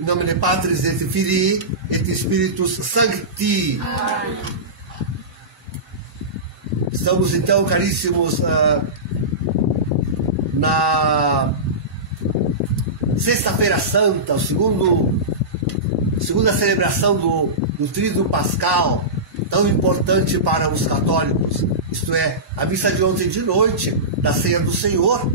Em nome de Patris et Filii et Spiritus Sancti. Estamos então, caríssimos, na Sexta-feira Santa, segunda celebração do Tríduo Pascal, tão importante para os católicos, isto é, a missa de ontem de noite, da Ceia do Senhor,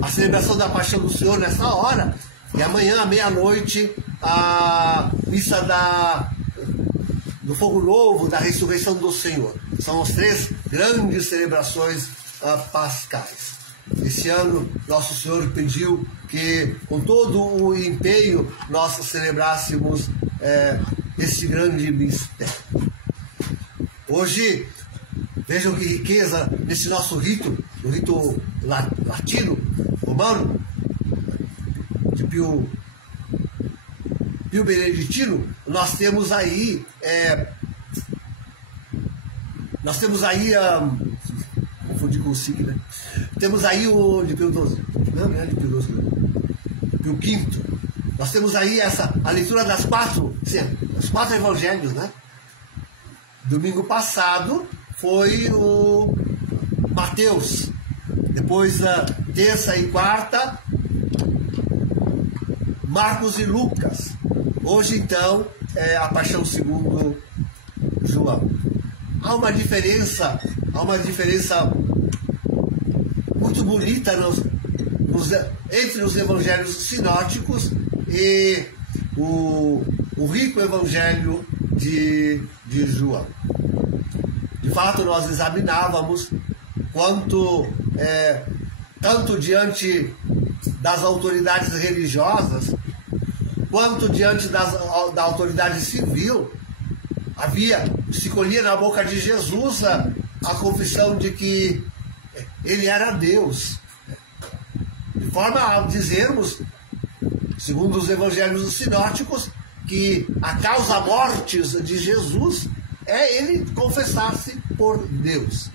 a celebração da Paixão do Senhor nessa hora, e amanhã à meia-noite a missa do Fogo Novo, da Ressurreição do Senhor. São as 3 grandes celebrações pascais. Esse ano, Nosso Senhor pediu que, com todo o empenho, nós celebrássemos esse grande mistério. Hoje, vejam que riqueza nesse nosso rito, o rito latino, romano, de Pio Beneditino. Nós temos aí confundi com o SIC, né? Temos aí o de Pio XII, não é de Pio XII, Pio V. Nós temos aí a leitura das 4 evangelhos, né? Domingo passado foi o Mateus, depois terça e quarta, Marcos e Lucas. Hoje, então, é a Paixão segundo João. Há uma diferença muito bonita entre os evangelhos sinóticos e o rico evangelho de João. De fato, nós examinávamos quanto, tanto diante das autoridades religiosas, quanto diante da autoridade civil, se colhia na boca de Jesus a confissão de que ele era Deus. De forma a dizermos, segundo os evangelhos sinóticos, que a causa mortis de Jesus é ele confessar-se por Deus,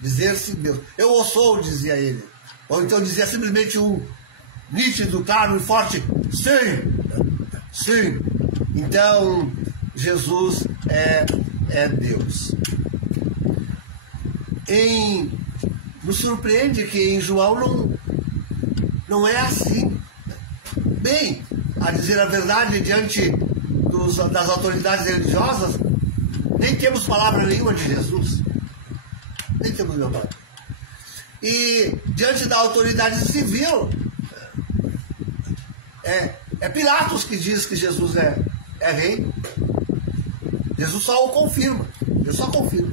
dizer-se Deus. Eu o sou, dizia ele. Ou então dizia simplesmente um nítido, claro e forte: sim, sim. Então, Jesus é Deus. Nos surpreende que em João não é assim. Bem, a dizer a verdade, diante das autoridades religiosas, nem temos palavra nenhuma de Jesus. Nem temos nenhuma palavra. E diante da autoridade civil, é Pilatos que diz que Jesus é rei. Jesus só o confirma. Jesus só confirma.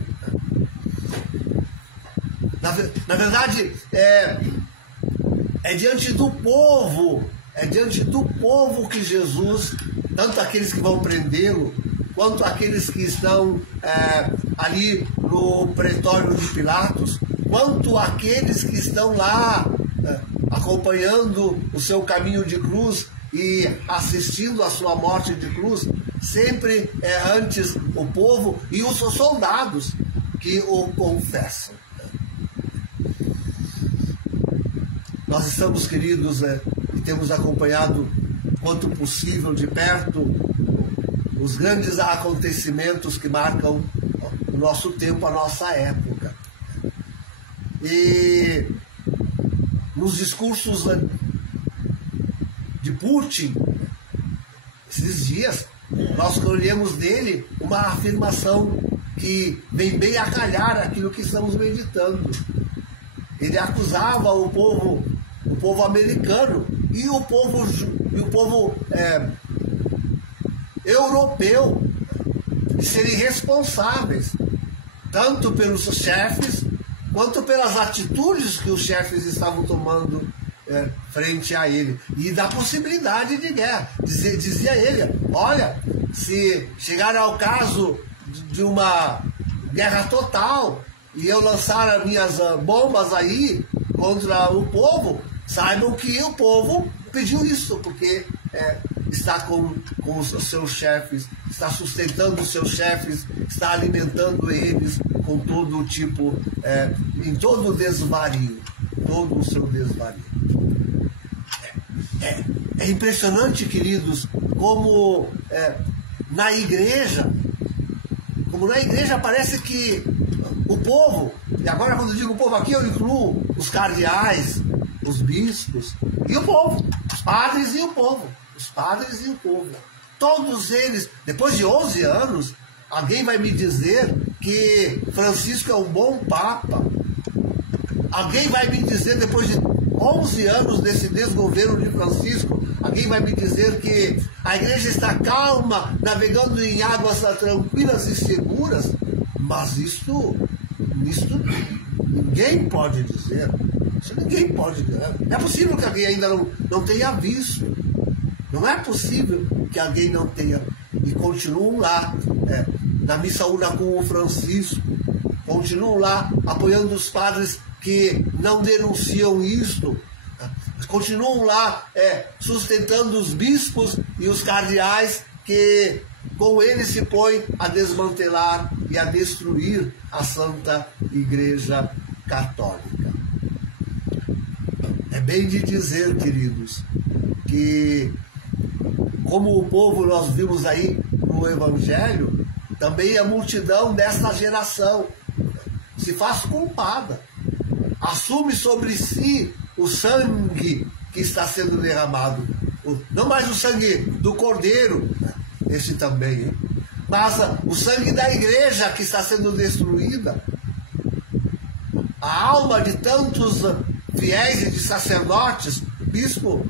Na verdade, é diante do povo que Jesus, tanto aqueles que vão prendê-lo, quanto aqueles que estão ali no pretório de Pilatos, quanto aqueles que estão lá acompanhando o seu caminho de cruz e assistindo a sua morte de cruz, sempre antes o povo e os soldados que o confessam. Nós estamos, queridos, e temos acompanhado quanto possível de perto os grandes acontecimentos que marcam o nosso tempo, a nossa época. E nos discursos de Putin, esses dias, nós colhemos dele uma afirmação que vem bem a calhar aquilo que estamos meditando. Ele acusava o povo americano e o povo europeu de serem responsáveis tanto pelos chefes quanto pelas atitudes que os chefes estavam tomando frente a ele, e da possibilidade de guerra. Dizia ele: olha, se chegar ao caso de uma guerra total e eu lançar as minhas bombas aí contra o povo, saibam que o povo pediu isso, porque está com os seus chefes, está sustentando os seus chefes, está alimentando eles com todo o tipo, em todo o desvario, todo o seu desvario. É impressionante, queridos, como na igreja parece que o povo, e agora quando eu digo o povo aqui eu incluo os cardeais, os bispos e o povo, os padres e o povo, todos eles, depois de 11 anos, alguém vai me dizer que Francisco é um bom papa. Alguém vai me dizer, depois de 11 anos desse desgoverno de Francisco, alguém vai me dizer que a igreja está calma, navegando em águas tranquilas e seguras, mas isto ninguém pode dizer. Isso ninguém pode dizer. É possível que alguém ainda não tenha visto. Não é possível que alguém não tenha. E continuam lá, na missa una com o Francisco, continuam lá apoiando os padres que não denunciam isto, continuam lá sustentando os bispos e os cardeais que com eles se põem a desmantelar e a destruir a Santa Igreja Católica. É bem de dizer, queridos, que como o povo nós vimos aí no Evangelho, também a multidão desta geração se faz culpada, assume sobre si o sangue que está sendo derramado, não mais o sangue do Cordeiro, esse também, hein? Mas o sangue da igreja que está sendo destruída, a alma de tantos fiéis e de sacerdotes, bispo,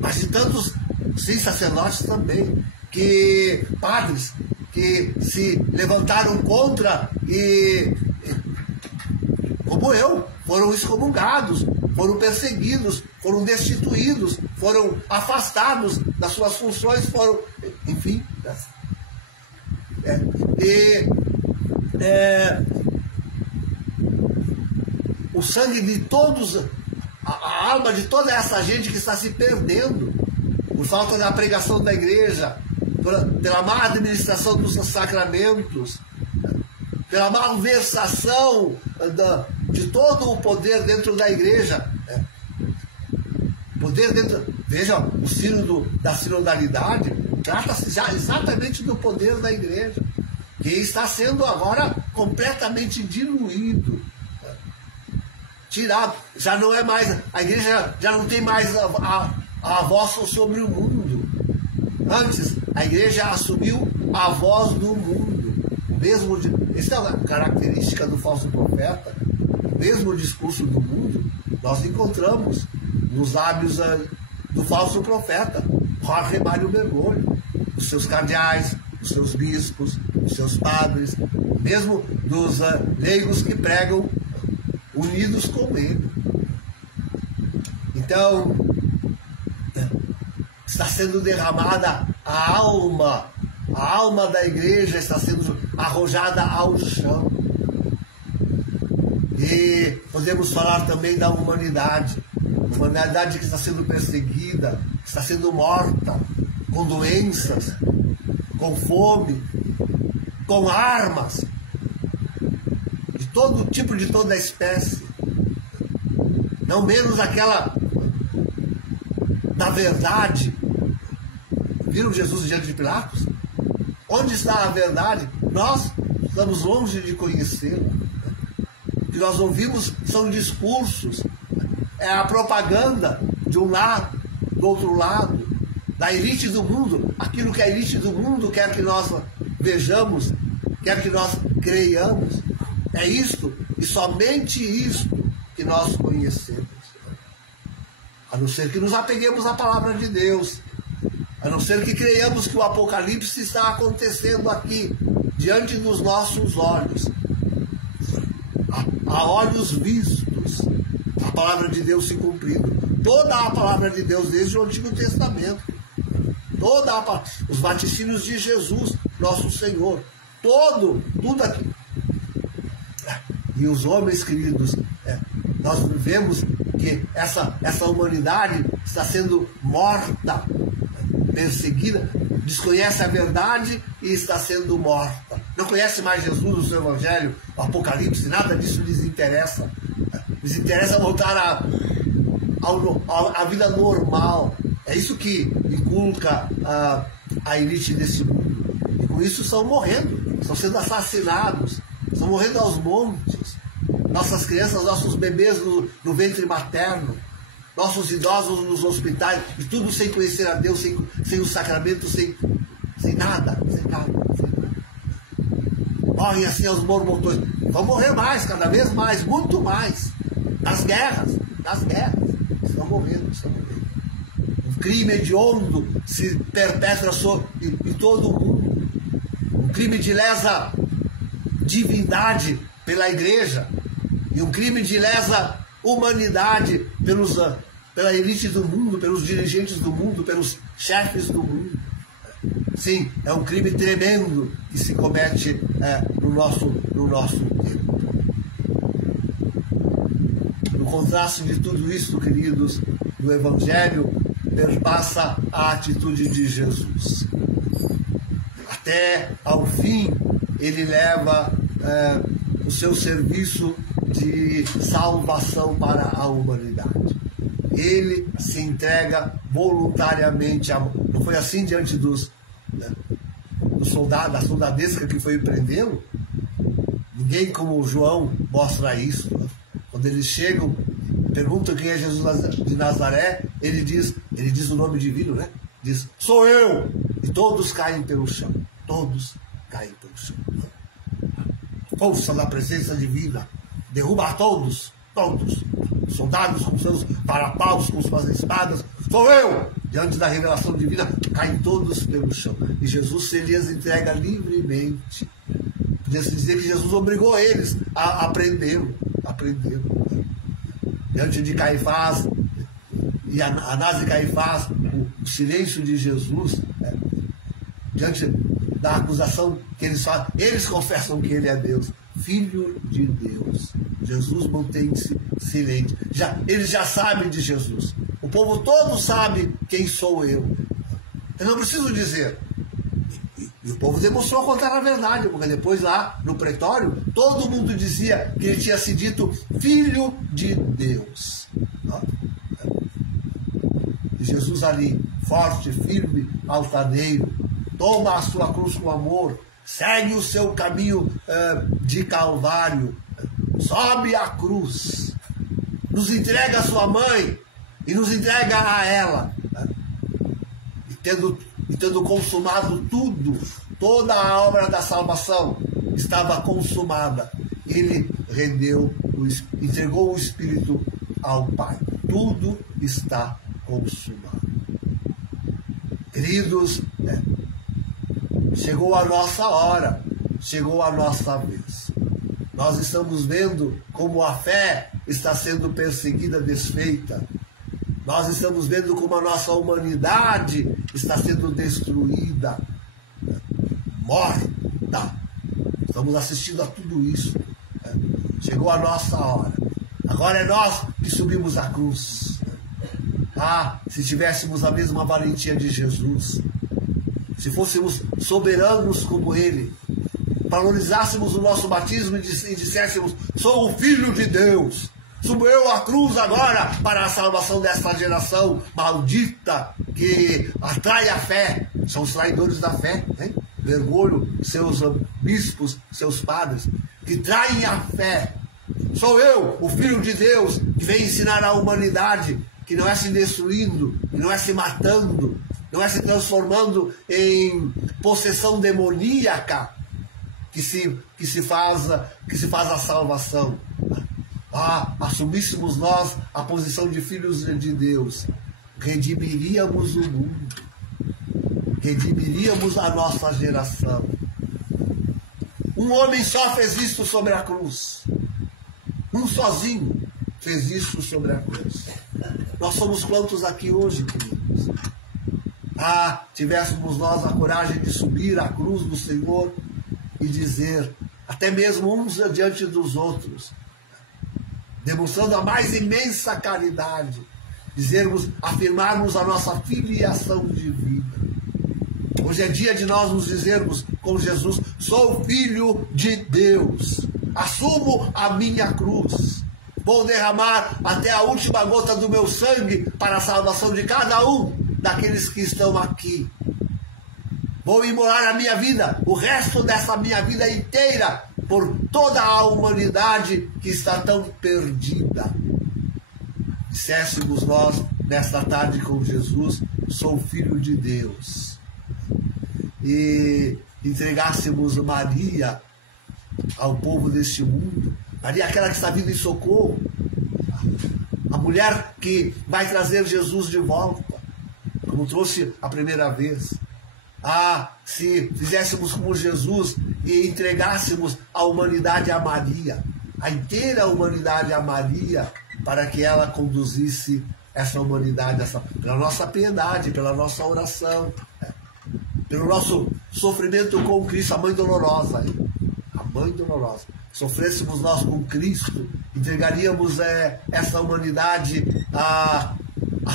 mas de tantos, sim, sacerdotes também, que padres que se levantaram contra e, como eu, foram excomungados, foram perseguidos, foram destituídos, foram afastados das suas funções, foram, enfim. O sangue de todos, a alma de toda essa gente que está se perdendo por falta da pregação da igreja, pela má administração dos sacramentos, pela malversação de todo o poder dentro da igreja. Poder dentro. Veja, o sínodo da sinodalidade trata-se já exatamente do poder da igreja, que está sendo agora completamente diluído, tirado. Já não é mais, a igreja já não tem mais a voz sobre o mundo. Antes, a igreja assumiu a voz do mundo. Essa é a característica do falso profeta. O mesmo discurso do mundo nós encontramos nos lábios do falso profeta, Jorge Mário Bergoglio, os seus cardeais, os seus bispos, os seus padres, mesmo dos leigos que pregam unidos com ele. Então, está sendo derramada a alma da igreja está sendo arrojada ao chão. E podemos falar também da humanidade que está sendo perseguida, está sendo morta, com doenças, com fome, com armas, de todo tipo, de toda espécie. Não menos aquela da verdade. Viram Jesus diante de Pilatos? Onde está a verdade? Nós estamos longe de conhecê-la. O que nós ouvimos são discursos, é a propaganda de um lado, do outro lado, da elite do mundo, aquilo que a elite do mundo quer que nós vejamos, quer que nós creiamos. É isto, e somente isto, que nós conhecemos. A não ser que nos apeguemos à palavra de Deus, a não ser que creiamos que o Apocalipse está acontecendo aqui, diante dos nossos olhos, a olhos vistos, a palavra de Deus se cumprindo. Toda a palavra de Deus desde o Antigo Testamento, os vaticínios de Jesus, nosso Senhor, tudo aqui. E os homens, queridos, nós vemos que essa humanidade está sendo morta, perseguida, desconhece a verdade e está sendo morta. Não conhece mais Jesus, o seu Evangelho, o Apocalipse, nada disso lhes interessa. Lhes interessa voltar à vida normal. É isso que inculca a elite desse mundo. E com isso estão morrendo, estão sendo assassinados, estão morrendo aos montes. Nossas crianças, nossos bebês no ventre materno, nossos idosos nos hospitais, e tudo sem conhecer a Deus, sem o sacramento, sem nada. Morrem assim aos borbotões. Vão morrer mais, cada vez mais, muito mais. Nas guerras. Estão morrendo. Um crime hediondo se perpetra em todo o mundo. Um crime de lesa divindade pela igreja. E um crime de lesa humanidade pela elite do mundo, pelos dirigentes do mundo, pelos chefes do mundo. Sim, é um crime tremendo que se comete no nosso tempo. No contraste de tudo isso, queridos, o Evangelho perpassa a atitude de Jesus. Até ao fim, ele leva o seu serviço de salvação para a humanidade. Ele se entrega voluntariamente. Não foi assim diante do soldado, da soldadesca que foi prendê-lo? Ninguém como João mostra isso. Quando eles chegam, perguntam quem é Jesus de Nazaré, ele diz o nome divino, né? Diz, sou eu! E todos caem pelo chão. Todos caem pelo chão. Força da presença divina. Derruba a todos. Soldados com seus parapaus, com suas espadas. Sou eu! Diante da revelação divina, caem todos pelo chão. E Jesus se lhes entrega livremente. Podia-se dizer que Jesus obrigou eles a aprendê-lo. Diante de Caifás, e Anás e Caifás, o silêncio de Jesus, diante da acusação que eles fazem, eles confessam que ele é Deus, Filho de Deus. Jesus mantém-se silente. Eles já sabem de Jesus. O povo todo sabe quem sou eu. Eu não preciso dizer. E o povo demonstrou a contar a verdade, porque depois lá no pretório, todo mundo dizia que ele tinha sido dito Filho de Deus. E Jesus ali, forte, firme, altaneiro, toma a sua cruz com amor, segue o seu caminho de Calvário, sobe a cruz, nos entrega a sua mãe e nos entrega a ela. E tendo consumado tudo, toda a obra da salvação estava consumada, ele entregou o Espírito ao Pai. Tudo está consumado. Queridos, chegou a nossa hora, chegou a nossa vez. Nós estamos vendo como a fé está sendo perseguida, desfeita. Nós estamos vendo como a nossa humanidade está sendo destruída, morta. Estamos assistindo a tudo isso. Chegou a nossa hora. Agora é nós que subimos a cruz. Se tivéssemos a mesma valentia de Jesus, se fôssemos soberanos como ele, valorizássemos o nosso batismo e disséssemos, sou o Filho de Deus, subo eu à cruz agora para a salvação desta geração maldita que atrai a fé. São os traidores da fé, né? Mergulho, seus bispos, seus padres, que traem a fé. Sou eu, o Filho de Deus, que vem ensinar à humanidade que não é se destruindo, que não é se matando, não é se transformando em possessão demoníaca que se faz a salvação. Assumíssemos nós a posição de filhos de Deus, redimiríamos o mundo, redimiríamos a nossa geração. Um homem só fez isso sobre a cruz. Um sozinho fez isso sobre a cruz. Nós somos quantos aqui hoje, queridos? Tivéssemos nós a coragem de subir à cruz do Senhor e dizer, até mesmo uns diante dos outros, demonstrando a mais imensa caridade, afirmarmos a nossa filiação divina. Hoje é dia de nós nos dizermos com Jesus, sou filho de Deus, assumo a minha cruz, Vou derramar até a última gota do meu sangue para a salvação de cada um daqueles que estão aqui. Vou imolar a minha vida, o resto dessa minha vida inteira, por toda a humanidade que está tão perdida. Disséssemos nós, nesta tarde com Jesus, sou filho de Deus. E entregássemos Maria ao povo deste mundo. Maria, aquela que está vindo em socorro. A mulher que vai trazer Jesus de volta, como trouxe a primeira vez. Se fizéssemos como Jesus e entregássemos a humanidade a Maria, a inteira humanidade a Maria, para que ela conduzisse essa humanidade, pela nossa piedade, pela nossa oração, pelo nosso sofrimento com Cristo, a mãe dolorosa. A mãe dolorosa. Sofrêssemos nós com Cristo, entregaríamos essa humanidade à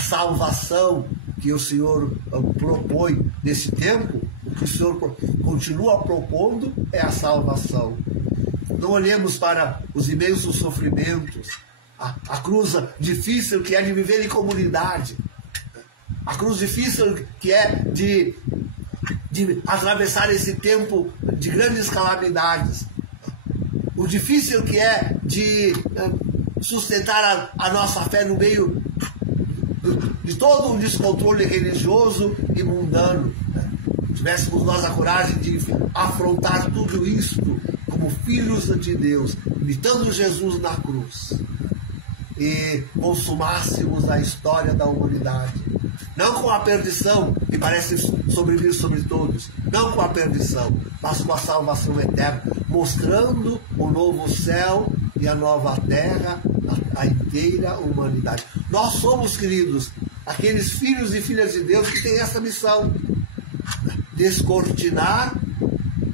salvação que o Senhor propõe nesse tempo. O que o Senhor continua propondo é a salvação. Não olhemos para os imensos sofrimentos, a cruz difícil que é de viver em comunidade, a cruz difícil que é de atravessar esse tempo de grandes calamidades, o difícil que é de sustentar a nossa fé no meio de todo um descontrole religioso e mundano. Tivéssemos nós a coragem de afrontar tudo isso como filhos de Deus, imitando Jesus na cruz, e consumássemos a história da humanidade, não com a perdição que parece sobrevir sobre todos, não com a perdição, mas com a salvação eterna, mostrando o novo céu e a nova terra, a inteira humanidade. Nós somos, queridos, aqueles filhos e filhas de Deus que têm essa missão: descortinar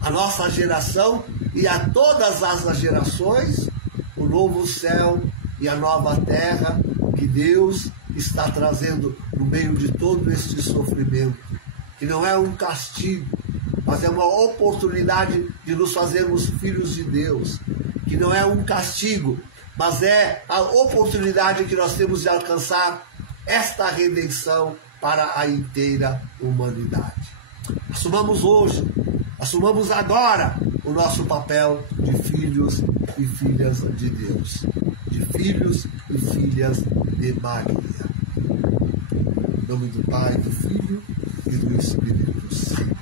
a nossa geração e a todas as gerações o novo céu e a nova terra que Deus está trazendo no meio de todo este sofrimento, que não é um castigo, mas é uma oportunidade de nos fazermos filhos de Deus, que não é um castigo, mas é a oportunidade que nós temos de alcançar esta redenção para a inteira humanidade. Assumamos hoje, assumamos agora o nosso papel de filhos e filhas de Deus, de filhos e filhas de Maria. Em nome do Pai, do Filho e do Espírito Santo.